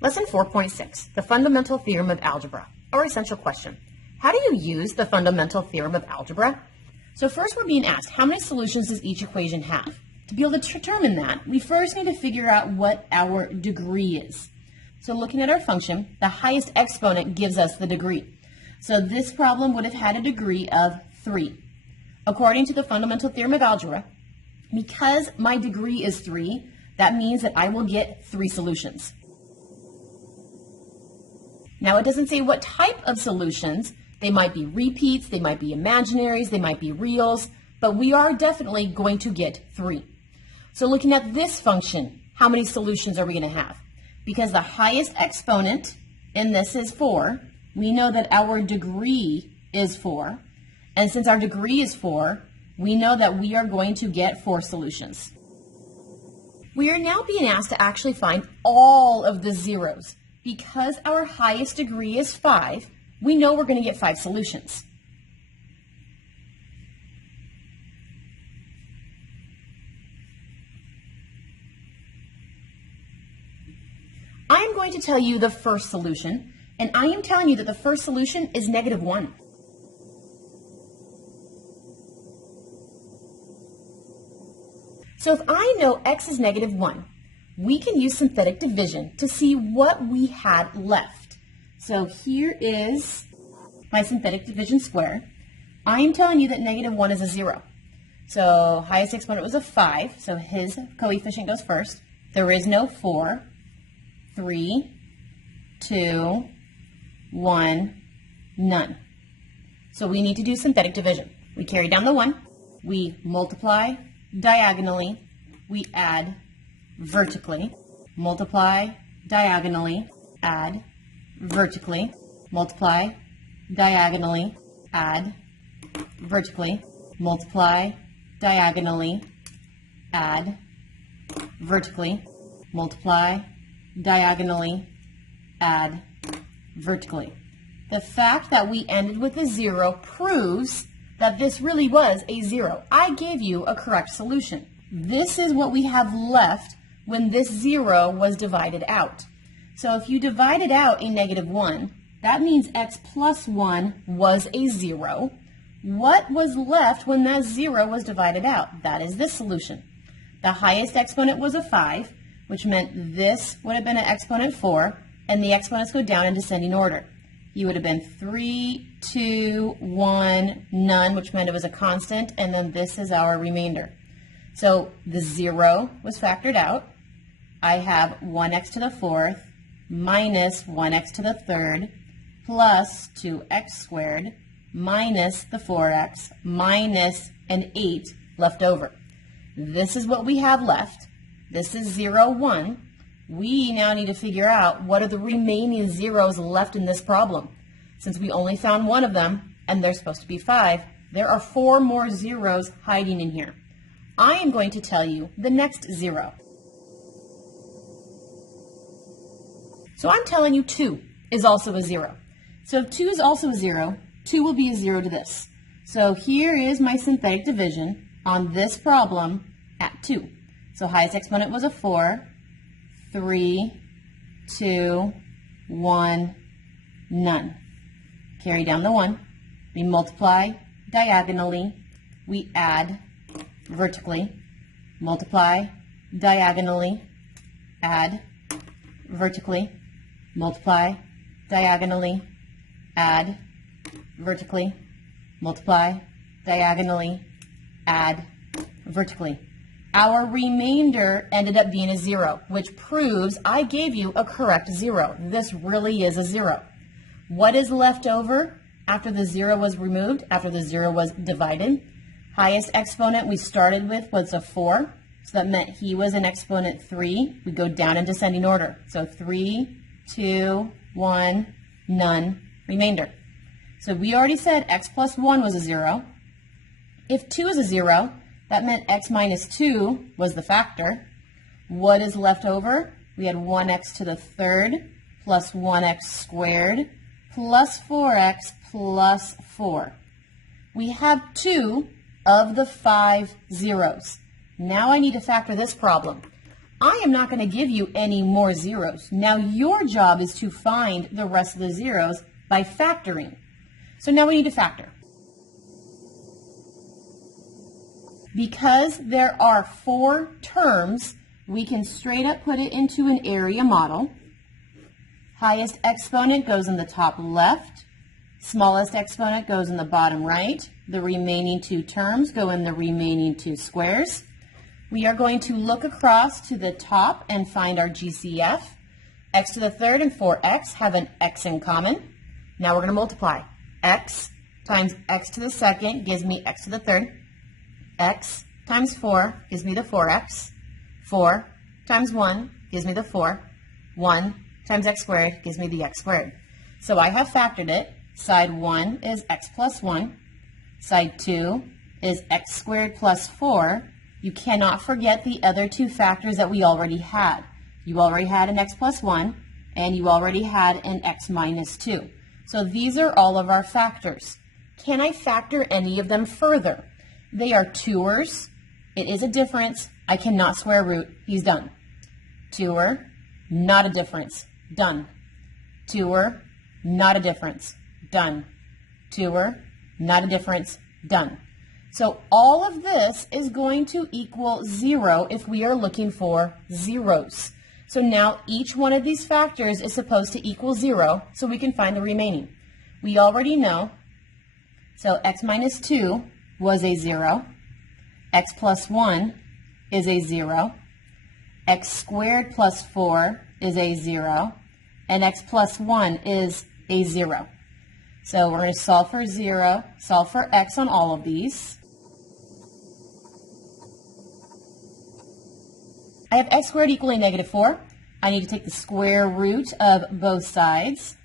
Lesson 4.6, the fundamental theorem of algebra. Our essential question. How do you use the fundamental theorem of algebra? So first we're being asked, how many solutions does each equation have? To be able to determine that, we first need to figure out what our degree is. So looking at our function, the highest exponent gives us the degree. So this problem would have had a degree of 3. According to the fundamental theorem of algebra, because my degree is 3, that means that I will get 3 solutions. Now it doesn't say what type of solutions. They might be repeats, they might be imaginaries, they might be reals, but we are definitely going to get 3. So looking at this function, how many solutions are we going to have? Because the highest exponent in this is 4, we know that our degree is 4. And since our degree is 4, we know that we are going to get 4 solutions. We are now being asked to actually find all of the zeros. Because our highest degree is 5, we know we're going to get 5 solutions. I am going to tell you the first solution, and I am telling you that the first solution is -1. So if I know x is -1, we can use synthetic division to see what we had left. So here is my synthetic division square. I am telling you that -1 is a 0. So highest exponent was a 5, so his coefficient goes first. There is no 4, 3, 2, 1, none. So we need to do synthetic division. We carry down the 1, we multiply diagonally, we add vertically, multiply diagonally, add vertically, multiply diagonally, add vertically, multiply diagonally, add vertically, multiply diagonally, add vertically. The fact that we ended with a 0 proves that this really was a 0. I gave you a correct solution. This is what we have left when this 0 was divided out. So if you divided out a -1, that means x plus 1 was a 0. What was left when that 0 was divided out? That is this solution. The highest exponent was a 5, which meant this would have been an exponent 4, and the exponents go down in descending order. You would have been 3, 2, 1, none, which meant it was a constant, and then this is our remainder. So the 0 was factored out. I have 1x to the 4th minus 1x to the 3rd plus 2x squared minus the 4x minus an 8 left over. This is what we have left. This is 0, 1. We now need to figure out what are the remaining zeros left in this problem. Since we only found one of them, and there's supposed to be 5, there are 4 more zeros hiding in here. I am going to tell you the next 0. So I'm telling you 2 is also a 0. So if 2 is also a 0, 2 will be a 0 to this. So here is my synthetic division on this problem at 2. So highest exponent was a 4, 3, 2, 1, none. Carry down the 1. We multiply diagonally. We add vertically. Multiply diagonally. Add vertically. Multiply diagonally. Add vertically. Multiply diagonally. Add vertically. Our remainder ended up being a 0, which proves I gave you a correct 0. This really is a 0. What is left over after the 0 was removed, after the 0 was divided? Highest exponent we started with was a 4, so that meant he was in exponent 3. We go down in descending order. So 3, 2, 1, none, remainder. So we already said x plus 1 was a 0. If 2 is a 0, that meant x minus 2 was the factor. What is left over? We had 1x to the 3rd plus 1x squared plus 4x plus 4. We have 2 of the 5 zeros. Now I need to factor this problem. I am not going to give you any more zeros. Now your job is to find the rest of the zeros by factoring. So now we need to factor. Because there are 4 terms, we can straight up put it into an area model. Highest exponent goes in the top left. Smallest exponent goes in the bottom right. The remaining 2 terms go in the remaining 2 squares. We are going to look across to the top and find our GCF. X to the third and 4x have an x in common. Now we're going to multiply. X times x to the second gives me x to the third. X times 4 gives me the 4x. 4 times 1 gives me the 4. 1 times x squared gives me the x squared. So I have factored it. Side 1 is x plus 1. Side 2 is x squared plus 4. You cannot forget the other 2 factors that we already had. You already had an x plus 1, and you already had an x minus 2. So these are all of our factors. Can I factor any of them further? They are 2ers. It is a difference. I cannot square root. He's done. 2er, not a difference. Done. 2er, not a difference. Done. 2er, not a difference. Done. So all of this is going to equal 0 if we are looking for zeros. So now each one of these factors is supposed to equal 0 so we can find the remaining. We already know. So x minus 2 was a 0. X plus 1 is a 0. X squared plus 4 is a 0. And x plus 1 is a 0. So we're going to solve for 0, solve for x on all of these. I have x squared equaling negative 4. I need to take the square root of both sides.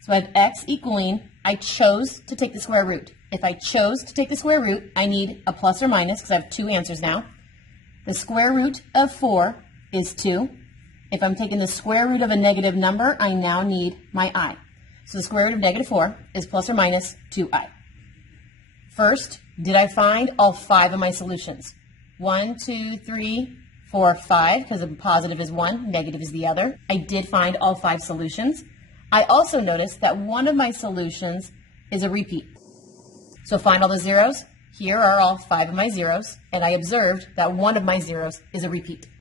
So I have x equaling, I chose to take the square root. If I chose to take the square root, I need a plus or minus because I have 2 answers now. The square root of 4 is 2. If I'm taking the square root of a negative number, I now need my I. So the square root of negative 4 is plus or minus 2i. First, did I find all 5 of my solutions? 1, 2, 3, 4, 5, because the positive is 1, negative is the other. I did find all 5 solutions. I also noticed that one of my solutions is a repeat. So find all the zeros. Here are all 5 of my zeros, and I observed that one of my zeros is a repeat.